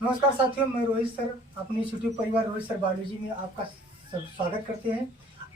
नमस्कार साथियों, मैं रोहित सर अपने यूट्यूब परिवार रोहित सर बायोलॉजी में आपका स्वागत करते हैं।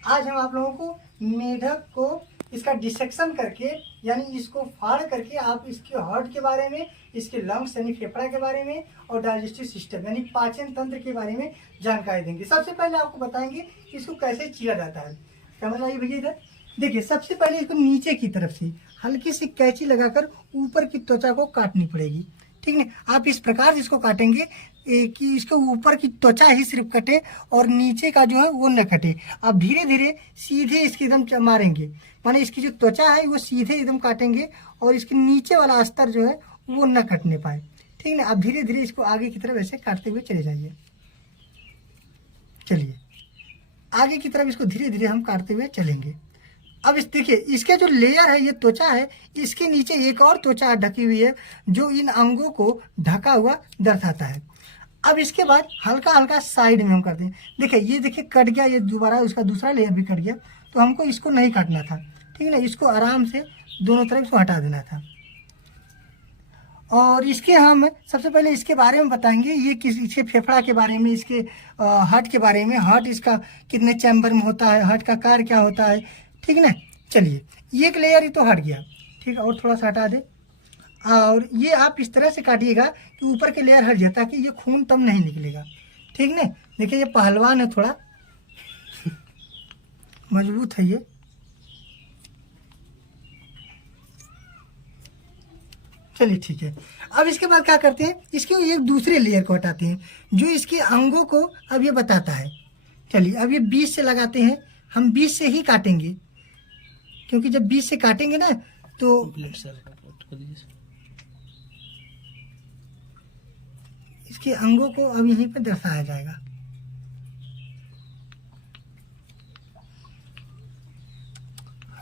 आज हम आप लोगों को मेढक को इसका डिसेक्शन करके यानी इसको फाड़ करके आप इसके हार्ट के बारे में, इसके लंग्स यानी फेफड़ा के बारे में और डाइजेस्टिव सिस्टम यानी पाचन तंत्र के बारे में जानकारी देंगे। सबसे पहले आपको बताएंगे इसको कैसे चीरा जाता है। कैमरा आइए भैया इधर देखिए। सबसे पहले इसको नीचे की तरफ से हल्की सी कैंची लगाकर ऊपर की त्वचा को काटनी पड़ेगी। ठीक है, आप इस प्रकार से इसको काटेंगे कि इसके ऊपर की त्वचा ही सिर्फ कटे और नीचे का जो है वो न कटे। आप धीरे धीरे सीधे इसके एकदम मारेंगे, माने इसकी जो त्वचा है वो सीधे एकदम काटेंगे और इसके नीचे वाला अस्तर जो है वो न कटने पाए। ठीक है ना, आप धीरे धीरे इसको आगे की तरफ ऐसे काटते हुए चले जाइए। चलिए आगे की तरफ इसको धीरे धीरे हम काटते हुए चलेंगे। अब इस देखिए, इसके जो लेयर है ये त्वचा है, इसके नीचे एक और त्वचा ढकी हुई है जो इन अंगों को ढका हुआ दर्शाता है। अब इसके बाद हल्का हल्का साइड में हम करते हैं। देखिए ये देखिए कट गया, ये दोबारा उसका दूसरा लेयर भी कट गया, तो हमको इसको नहीं काटना था। ठीक है ना, इसको आराम से दोनों तरफ इसको हटा देना था। और इसके हम सबसे पहले इसके बारे में बताएंगे, ये इसके फेफड़ा के बारे में, इसके हार्ट के बारे में। हार्ट इसका कितने चैम्बर में होता है, हार्ट का कार्य क्या होता है। ठीक है ना, चलिए ये एक लेयर ही तो हट गया। ठीक है, और थोड़ा सा हटा दे। और ये आप इस तरह से काटिएगा कि ऊपर के लेयर हट जाए ताकि ये खून तब नहीं निकलेगा। ठीक ना, देखिए ये पहलवान है, थोड़ा मजबूत है ये। चलिए ठीक है, अब इसके बाद क्या करते हैं, इसके एक दूसरे लेयर को हटाते हैं जो इसके अंगों को अब ये बताता है। चलिए अब ये बीच से लगाते हैं, हम बीच से ही काटेंगे क्योंकि जब बीच से काटेंगे ना तो इसके अंगों को अब यहीं पर दर्शाया जाएगा।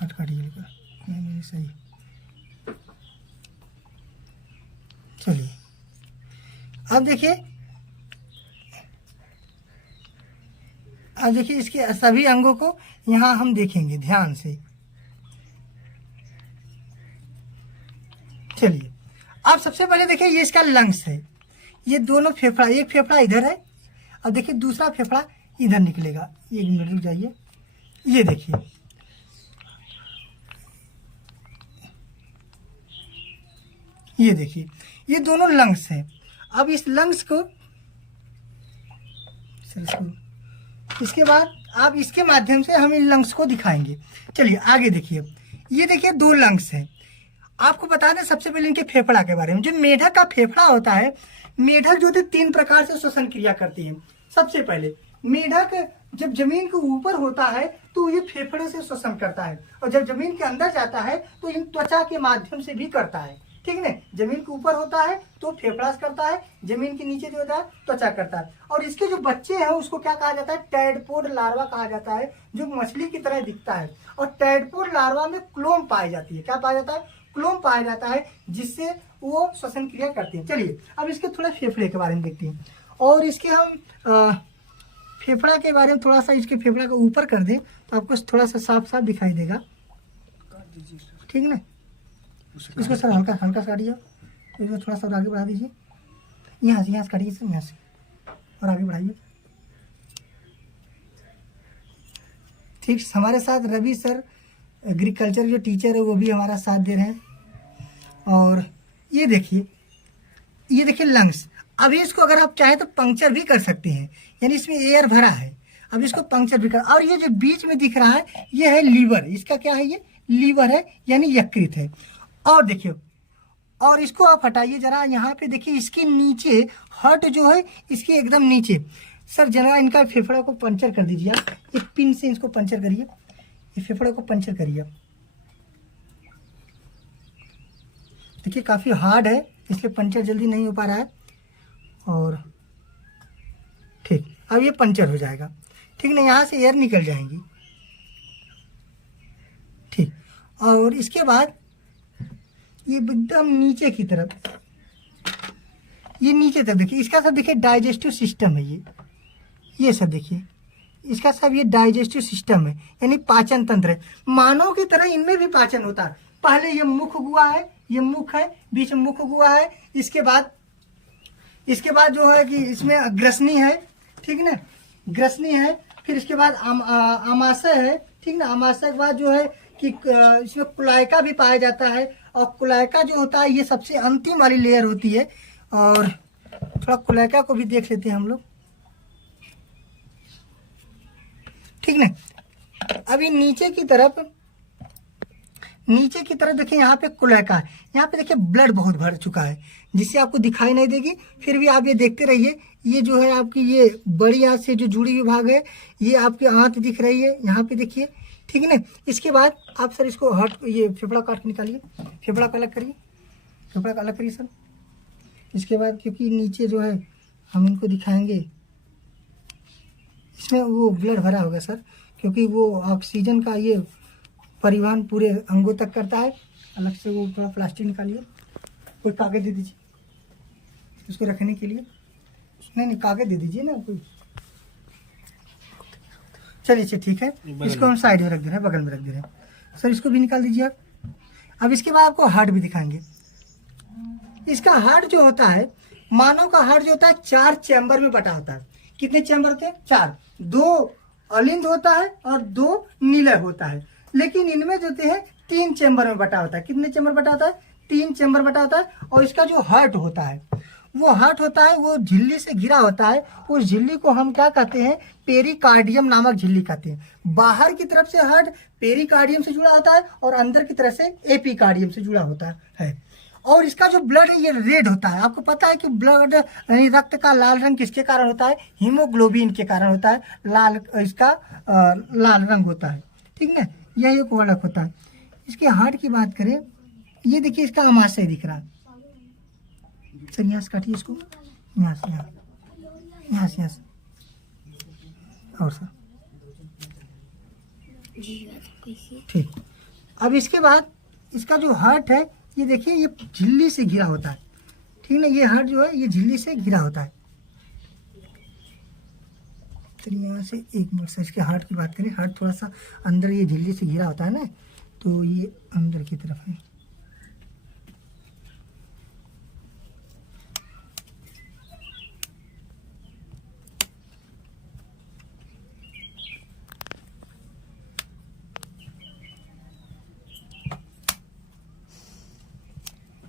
हट काटिए, नहीं सही। चलिए अब देखिए, इसके सभी अंगों को यहाँ हम देखेंगे ध्यान से। चलिए अब सबसे पहले देखिए ये इसका लंग्स है, ये दोनों फेफड़ा, एक फेफड़ा इधर है, अब देखिए दूसरा फेफड़ा इधर निकलेगा। एक मिनट रुक जाइए, ये देखिए ये देखिए ये दोनों लंग्स हैं। अब इस लंग्स को इसके बाद आप इसके माध्यम से हम इन लंग्स को दिखाएंगे। चलिए आगे देखिए, ये देखिए दो लंग्स हैं। आपको बता दें सबसे पहले इनके फेफड़ा के बारे में। जो मेढक का फेफड़ा होता है, मेढक जो थे 3 प्रकार से श्वसन क्रिया करती है। सबसे पहले मेढक जब जमीन के ऊपर होता है तो ये फेफड़े से श्वसन करता है, और जब जमीन के अंदर जाता है तो इन त्वचा के माध्यम से भी करता है। ठीक है ना, जमीन के ऊपर होता है तो फेफड़ा से करता है, जमीन के नीचे जो होता है त्वचा करता है। और इसके जो बच्चे हैं उसको क्या कहा जाता है, टैडपोड लार्वा कहा जाता है, जो मछली की तरह दिखता है। और टैडपोड लार्वा में क्लोम पाई जाती है। क्या पाया जाता है, क्लोम पाया जाता है, जिससे वो श्वसन क्रिया करते हैं। चलिए अब इसके थोड़ा फेफड़े के बारे में देखते हैं, और इसके हम फेफड़ा के बारे में थोड़ा सा, इसके फेफड़ा को ऊपर कर दें तो आपको थोड़ा सा साफ साफ दिखाई देगा। ठीक है ना, इसको सर हल्का हल्का से काटिए, इसको थोड़ा सा आगे बढ़ा दीजिए, यहाँ से काटिए सर, यहाँ से और आगे बढ़ाइए। ठीक, हमारे साथ रवि सर एग्रीकल्चर जो टीचर है वो भी हमारा साथ दे रहे हैं। और ये देखिए लंग्स। अभी इसको अगर आप चाहें तो पंक्चर भी कर सकते हैं, यानी इसमें एयर भरा है, अब इसको पंक्चर भी कर। और ये जो बीच में दिख रहा है ये है लीवर, इसका क्या है, ये लीवर है यानी यकृत है। और देखिए, और इसको आप हटाइए जरा, यहाँ पे देखिए इसके नीचे हार्ट जो है इसके एकदम नीचे। सर जरा इनका फेफड़ा को पंचर कर दीजिए आप, एक पिन से इसको पंचर करिए, ये फेफड़े को पंचर करिए। देखिए काफ़ी हार्ड है इसलिए पंचर जल्दी नहीं हो पा रहा है। और ठीक, अब ये पंचर हो जाएगा। ठीक ना, यहाँ से एयर निकल जाएंगी। ठीक, और इसके बाद ये एकदम नीचे की तरफ, ये नीचे तक देखिए, इसका सब देखिए डाइजेस्टिव सिस्टम है ये सब देखिए, इसका सब ये डाइजेस्टिव सिस्टम है यानी पाचन तंत्र है। मानव की तरह इनमें भी पाचन होता है। पहले ये मुख गुहा है, ये मुख है, बीच में मुख गुहा है, इसके बाद इसके बाद जो है कि इसमें ग्रसनी है, ठीक ना, ग्रसनी है। फिर इसके बाद आमाशय है, ठीक ना। आमाशय के बाद जो है कि इसमें कुलायका भी पाया जाता है, और कुलायका जो होता है ये सबसे अंतिम वाली लेयर होती है। और थोड़ा कुलायका को भी देख लेते हैं हम लोग, ठीक ना। अभी नीचे की तरफ देखिए, यहाँ पे कुलायका है, यहाँ पे देखिए ब्लड बहुत भर चुका है, जिससे आपको दिखाई नहीं देगी, फिर भी आप ये देखते रहिए। ये जो है आपकी ये बड़ी आंत से जो जुड़ी हुई भाग है, ये आपकी आंत दिख रही है, यहाँ पे देखिए, ठीक है ना। इसके बाद आप सर इसको ये फेफड़ा काट के निकालिए, फेफड़ा का अलग करिए, फेफड़ा का अलग करिए सर। इसके बाद क्योंकि नीचे जो है हम इनको दिखाएंगे, इसमें वो ब्लड भरा होगा सर, क्योंकि वो ऑक्सीजन का ये परिवहन पूरे अंगों तक करता है। अलग से वो थोड़ा प्लास्टिक निकालिए, कोई कागज दे दीजिए उसको रखने के लिए। नहीं कागज दे दीजिए ना कोई। चलिए ठीक है, इसको हम साइड में रख दे रहे हैं, बगल में रख दे रहे हैं सर। इसको भी निकाल दीजिए आप। अब इसके बाद आपको हार्ट भी दिखाएंगे। इसका हार्ट जो होता है, मानव का हार्ट जो होता है 4 चैम्बर में बटा होता है। कितने चैम्बर होते हैं? 4। 2 अलिंद होता है और 2 निलय होता है, लेकिन इनमें जो है 3 चैम्बर में बटा होता है। कितने चैम्बर बटा होता है? 3 चैम्बर बटा होता है। और इसका जो हार्ट होता है, वो हार्ट होता है, वो झिल्ली से घिरा होता है। उस झिल्ली को हम क्या कहते हैं? पेरिकार्डियम नामक झिल्ली कहते हैं। बाहर की तरफ से हार्ट पेरिकार्डियम से जुड़ा होता है और अंदर की तरफ से एपिकार्डियम से जुड़ा होता है। और इसका जो ब्लड है ये रेड होता है। आपको पता है कि ब्लड यानी रक्त का लाल रंग किसके कारण होता है? हीमोग्लोबिन के कारण होता है। इसका लाल रंग होता है, ठीक ना। यह एक वर्णक होता है। इसके हार्ट की बात करें, ये देखिए इसका आमाशय दिख रहा है सर। यहाँ से काटिए इसको, यहाँ से यहाँ से और सर, ठीक। अब इसके बाद इसका जो हार्ट है, ये देखिए ये झिल्ली से घिरा होता है, ठीक ना। ये हार्ट जो है ये झिल्ली से घिरा होता है। चलिए यहाँ से एक मिनट से इसके हार्ट की बात करें। हार्ट थोड़ा सा अंदर ये झिल्ली से घिरा होता है ना, तो ये अंदर की तरफ है।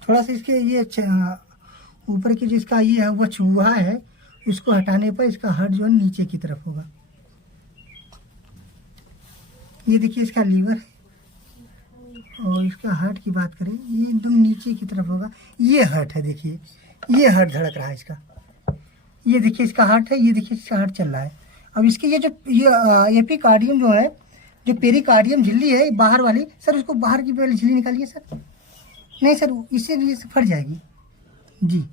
थोड़ा सा इसके ये ऊपर की जिसका ये है वो चूहा है, इसको हटाने पर इसका हार्ट जो है नीचे की तरफ होगा। ये देखिए इसका लीवर है, और इसका हार्ट की बात करें ये एकदम नीचे की तरफ होगा। ये हार्ट है, देखिए ये हार्ट धड़क रहा है इसका। ये देखिए इसका हार्ट है, ये देखिए इसका हार्ट चल रहा है। अब इसके ये जो ये एपिकार्डियम जो है, जो पेरिकार्डियम झिल्ली है बाहर वाली, सर उसको बाहर की पहले झिल्ली निकालिए सर। नहीं सर, इससे भी फट जाएगी जी,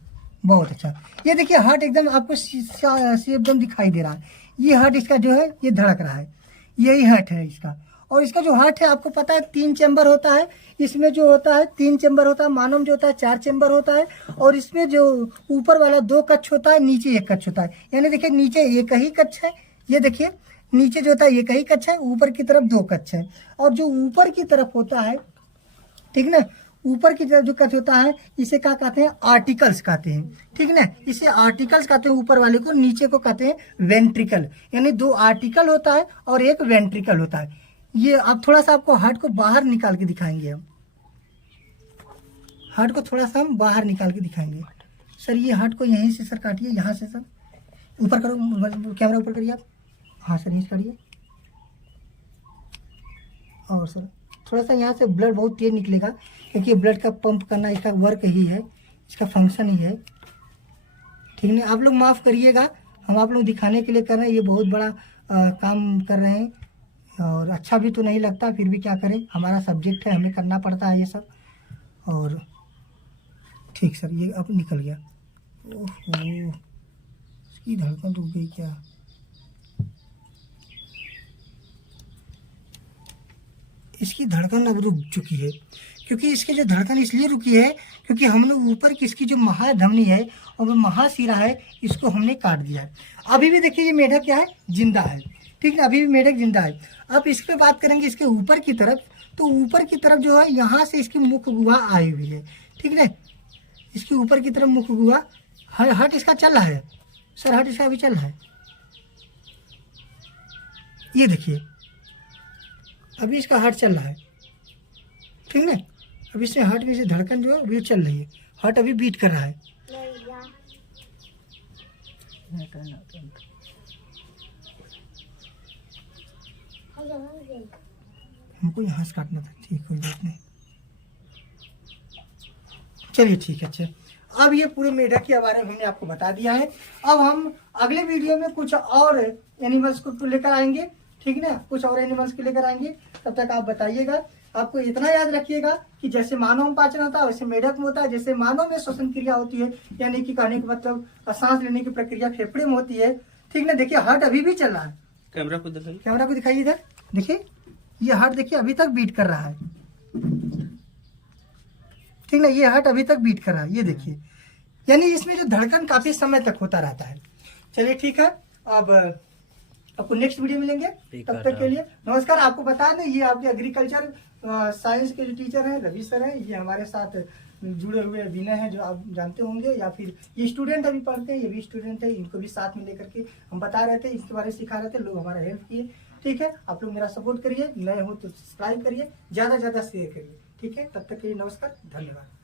बहुत अच्छा। ये देखिए हार्ट एकदम आपको से एकदम दिखाई दे रहा है। ये हार्ट इसका जो है ये धड़क रहा है, यही हार्ट है इसका। और इसका जो हार्ट है आपको पता है 3 चैम्बर होता है। इसमें जो होता है 3 चैम्बर होता है, मानव जो होता है 4 चैम्बर होता है। और इसमें जो ऊपर वाला 2 कक्ष होता है, नीचे 1 कक्ष होता है। यानी देखिए नीचे एक ही कक्ष है, ये देखिए नीचे जो होता है एक ही कक्ष है, ऊपर की तरफ 2 कक्ष है। और जो ऊपर की तरफ होता है, ठीक ना, ऊपर की तरफ जो कक्ष होता है इसे क्या कहते हैं? आर्टिकल्स कहते हैं, ठीक ना। इसे आर्टिकल्स कहते हैं ऊपर वाले को, नीचे को कहते हैं वेंट्रिकल। यानी 2 आर्टिकल होता है और 1 वेंट्रिकल होता है। ये अब थोड़ा सा आपको हार्ट को बाहर निकाल के दिखाएंगे। हम हार्ट को थोड़ा सा हम बाहर निकाल के दिखाएंगे। सर ये हार्ट को यहीं से सर काटिए, यहाँ से सर ऊपर करो, कैमरा ऊपर करिए आप। हाँ सर यहीं से काटिए। और सर थोड़ा सा यहाँ से ब्लड बहुत तेज निकलेगा, क्योंकि ब्लड का पंप करना इसका वर्क ही है, इसका फंक्शन ही है, ठीक है। आप लोग माफ़ करिएगा, हम आप लोग दिखाने के लिए कर रहे हैं, ये बहुत बड़ा काम कर रहे हैं और अच्छा भी तो नहीं लगता, फिर भी क्या करें, हमारा सब्जेक्ट है, हमें करना पड़ता है ये सब। और ठीक सर, ये अब निकल गया। ओहो, इसकी धड़कन रुक गई क्या? इसकी धड़कन अब रुक चुकी है, क्योंकि इसकी जो धड़कन इसलिए रुकी है क्योंकि हम लोग ऊपर की इसकी जो महाधमनी है और वो महाशिरा है, इसको हमने काट दिया है। अभी भी देखिए ये मेढक क्या है? जिंदा है, ठीक है, अभी भी मेढक जिंदा है। अब इस पर बात करेंगे इसके ऊपर की तरफ, तो ऊपर की तरफ जो है यहाँ से इसकी मुख गुहा आई हुई है, ठीक है। इसकी ऊपर की तरफ मुख गुहा हार्ट इसका चल रहा है सर, हार्ट इसका अभी चल रहा है। ये देखिए अभी इसका हार्ट चल रहा है, ठीक ना। अभी इसमें हार्ट में से धड़कन जो है अभी चल रही है, हार्ट अभी बीट कर रहा है। हमको यहाँ से काटना था, ठीक, कोई बात नहीं। चलिए ठीक है। अच्छा, अब ये पूरे मेढक के बारे में हमने आपको बता दिया है। अब हम अगले वीडियो में कुछ और एनिमल्स को लेकर आएंगे, ठीक ना, कुछ और एनिमल्स को लेकर आएंगे। तब तक आप बताइएगा। आपको इतना याद रखिएगा कि जैसे मानव में पाचन होता है वैसे मेढक में होता है। जैसे मानव में श्वसन क्रिया होती है, यानी कि कहने का मतलब सांस लेने की प्रक्रिया फेफड़े में होती है, ठीक ना। देखिए हार्ट अभी भी चल रहा है। कैमरा को दिखाइए इधर, देखिए ये हार्ट देखिए अभी तक बीट कर रहा है, ठीक ना। ये हार्ट अभी तक बीट कर रहा है, ये देखिए, यानी इसमें जो धड़कन काफी समय तक होता रहता है। चलिए ठीक है, अब आपको नेक्स्ट वीडियो मिलेंगे, तब तक के लिए नमस्कार। आपको बता दें ये आपके एग्रीकल्चर साइंस के जो टीचर हैं रवि सर हैं, ये हमारे साथ जुड़े हुए विनय हैं जो आप जानते होंगे, या फिर ये स्टूडेंट अभी पढ़ते हैं, ये भी स्टूडेंट है, इनको भी साथ में लेकर के हम बता रहे थे, इसके बारे में सिखा रहे थे, लोग हमारा हेल्प किए। ठीक है, आप लोग मेरा सपोर्ट करिए, नए हो तो सब्सक्राइब करिए, ज़्यादा से ज़्यादा शेयर करिए। ठीक है, तब तक के लिए नमस्कार, धन्यवाद।